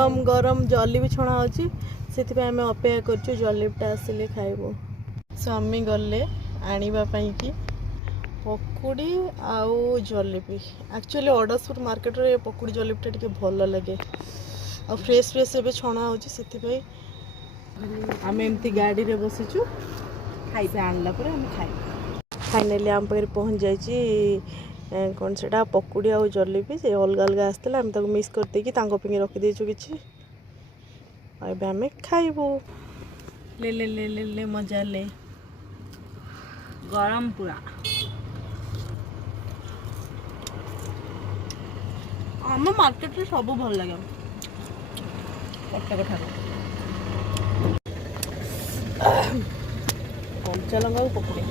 गरम गरम जलेबी छणा होची से आम अपेक्षा करछु जलेबीटा आसिले खाइबो। स्वामी गले आनिबा पई कि पकुड़ी आउ जलेबी। एक्चुअली अडसपुर मार्केट रे पकुड़ी जलेबीटा टिके भल लगे आ फ्रेश फ्रेश एबे छणा होची से आम एमती गाड़ी रे बसीचु खाई से आणला पर हम खाई फाइनली आम पाखे पहुँच जाइए कौन से पकुड़ी आउ जलेबी से अलग अलग आसला आम ताको मिक्स करदे कि रखीदेचु कि आम खाइबू। ले ले ले ले ले मजा ले गरम पूरा आम मार्केट रे सब भल लगे कटक ठार कंचा लंका पकुड़ी